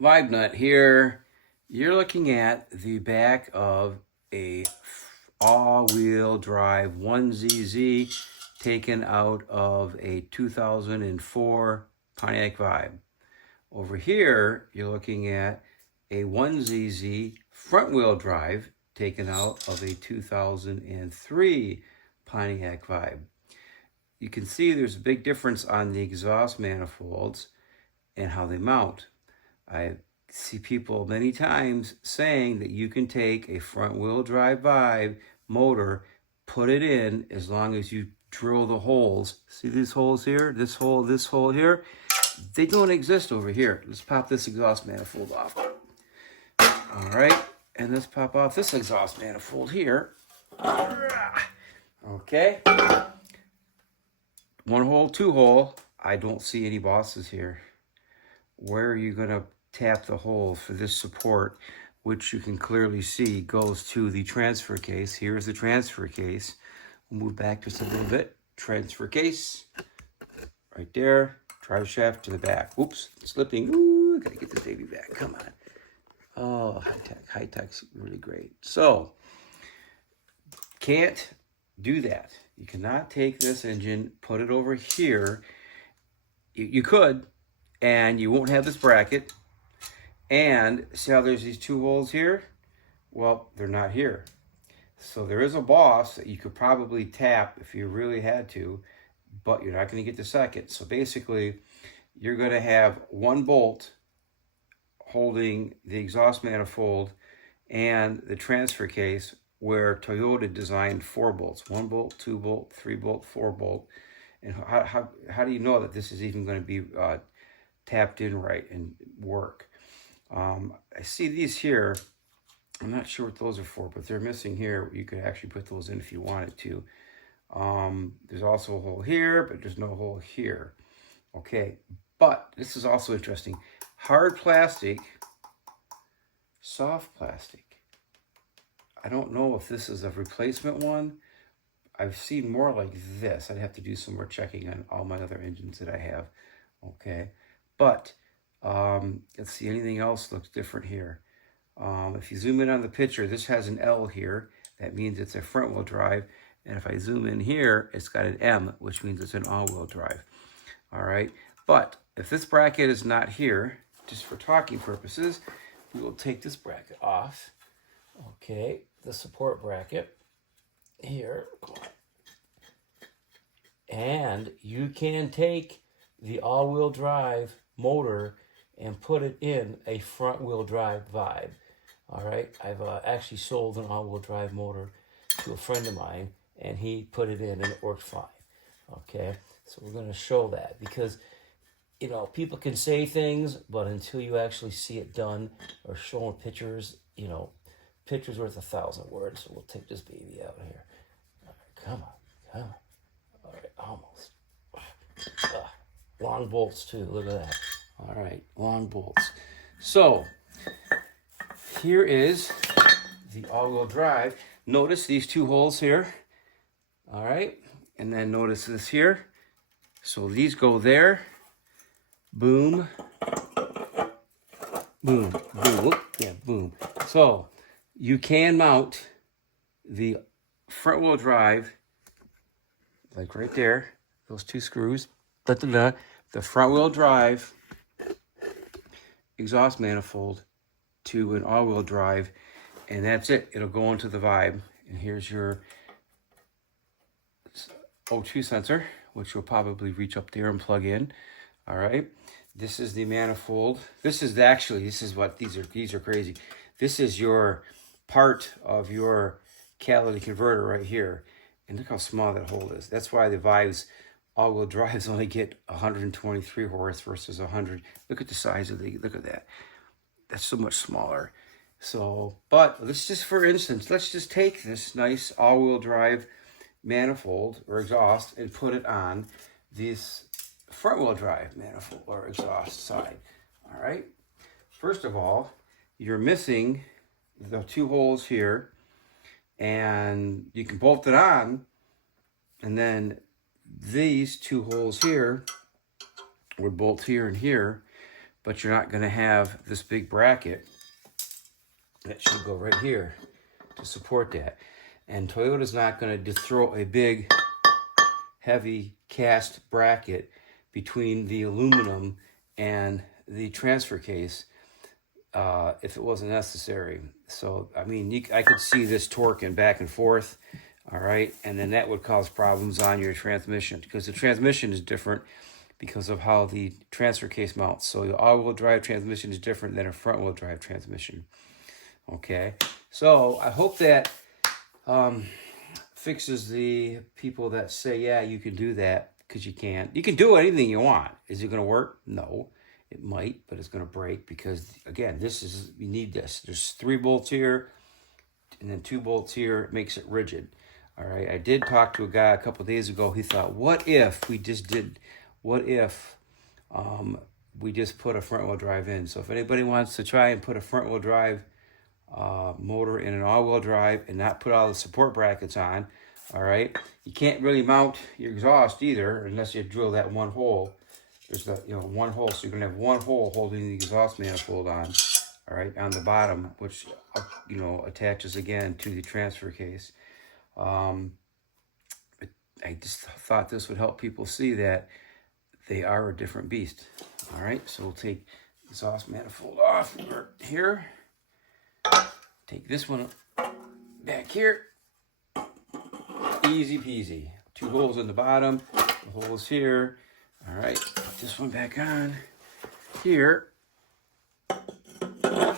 Vibe nut here. You're looking at the back of a all-wheel drive 1ZZ taken out of a 2004 Pontiac Vibe. Over here, you're looking at a 1ZZ front-wheel drive taken out of a 2003 Pontiac Vibe. You can see there's a big difference on the exhaust manifolds and how they mount. I see people many times saying that you can take a front wheel drive Vibe motor, put it in as long as you drill the holes. See these holes here? This hole here? They don't exist over here. Let's pop this exhaust manifold off. All right, and let's pop off this exhaust manifold here. Okay. One hole, two hole. I don't see any bosses here. Where are you going to tap the hole for this support, which you can clearly see goes to the transfer case? Here's the transfer case. We'll move back just a little bit. Transfer case, right there. Drive shaft to the back. Whoops, slipping. Ooh, gotta get this baby back. Come on. Oh, high tech. High tech's really great. So, can't do that. You cannot take this engine, put it over here. You could, and you won't have this bracket. And see how there's these two holes here? Well, they're not here. So there is a boss that you could probably tap if you really had to, but you're not going to get the second. So basically, you're going to have one bolt holding the exhaust manifold and the transfer case, where Toyota designed 4 bolts. 1 bolt, 2 bolt, 3 bolt, 4 bolt. And how do you know that this is even going to be tapped in right and work? I see these here. I'm not sure what those are for, but they're missing here. You could actually put those in if you wanted to. There's also a hole here, but there's no hole here. Okay, but this is also interesting. Hard plastic, soft plastic. I don't know if this is a replacement one. I've seen more like this. I'd have to do some more checking on all my other engines that I have. Okay, but let's see, anything else looks different here. If you zoom in on the picture, this has an L here. That means it's a front wheel drive. And if I zoom in here, it's got an M, which means it's an all-wheel drive. All right, but if this bracket is not here, just for talking purposes, we will take this bracket off. Okay, the support bracket here. And you can take the all-wheel drive motor and put it in a front-wheel drive Vibe. All right, I've actually sold an all-wheel drive motor to a friend of mine, and he put it in and it worked fine. Okay, so we're going to show that because, you know, people can say things, but until you actually see it done or showing pictures, you know, pictures worth 1,000 words. So we'll take this baby out here. All right, come on. All right, almost. Long bolts too, look at that. All right, long bolts. So here is the all-wheel drive. Notice these two holes here. All right, and then notice this here. So these go there. Boom. Boom. Boom. Whoop. Yeah, boom. So you can mount the front wheel drive, like right there, those two screws. The front wheel drive exhaust manifold to an all-wheel drive, and that's it. It'll go into the Vibe. And here's your O2 sensor, which will probably reach up there and plug in. All right, this is the manifold. This is what these are crazy. This is your part of your catalytic converter right here, and look how small that hole is. That's why the Vibes all-wheel drives only get 123 horse versus 100. Look at the size of look at that. That's so much smaller. So, but let's just, for instance, let's just take this nice all-wheel drive manifold or exhaust and put it on this front-wheel drive manifold or exhaust side. All right. First of all, you're missing the two holes here, and you can bolt it on, and then these two holes here would bolt here and here, but you're not going to have this big bracket that should go right here to support that. And Toyota's not going to throw a big, heavy cast bracket between the aluminum and the transfer case if it wasn't necessary. So, I mean, I could see this torquing back and forth, all right? And then that would cause problems on your transmission because the transmission is different because of how the transfer case mounts. So the all-wheel drive transmission is different than a front-wheel drive transmission, okay? So I hope that fixes the people that say, yeah, you can do that, because you can't. You can do anything you want. Is it going to work? No. It might, but it's going to break because, again, you need this. There's 3 bolts here and then 2 bolts here. It makes it rigid. All right. I did talk to a guy a couple of days ago. He thought, what if we just put a front-wheel drive in? So if anybody wants to try and put a front-wheel drive motor in an all-wheel drive and not put all the support brackets on, all right, you can't really mount your exhaust either unless you drill that one hole. There's one hole, so you're gonna have one hole holding the exhaust manifold on, all right, on the bottom, which attaches again to the transfer case. I just thought this would help people see that they are a different beast. All right, so we'll take the exhaust manifold off here. Take this one back here. Easy peasy. 2 holes in the bottom, the holes here. All right, put this one back on here. It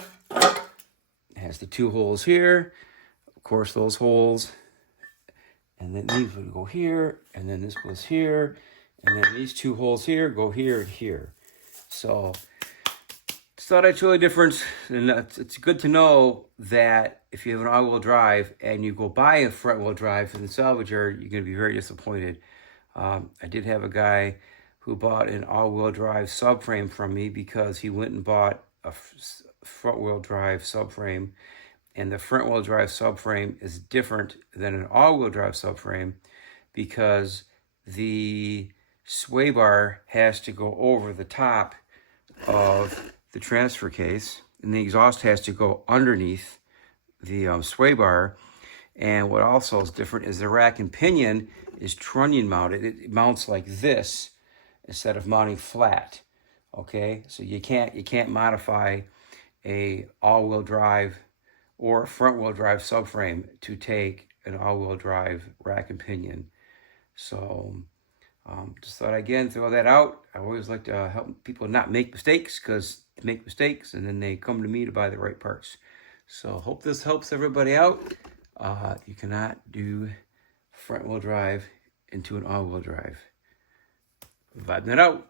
has the 2 holes here. Of course, those holes. And then these would go here, and then this goes here, and then these 2 holes here go here and here. So just thought I'd show a difference, and it's good to know that if you have an all-wheel drive and you go buy a front-wheel drive from the salvage yard, you're going to be very disappointed. I did have a guy who bought an all-wheel drive subframe from me because he went and bought a front-wheel drive subframe, and the front-wheel drive subframe is different than an all-wheel drive subframe because the sway bar has to go over the top of the transfer case, and the exhaust has to go underneath the sway bar. And what also is different is the rack and pinion is trunnion mounted. It mounts like this instead of mounting flat. Okay, so you can't modify a all-wheel drive or a front-wheel drive subframe to take an all-wheel drive rack and pinion. So just thought again throw that out. I always like to help people not make mistakes, because they make mistakes and then they come to me to buy the right parts. So hope this helps everybody out. You cannot do front-wheel drive into an all-wheel drive. Vibing it out.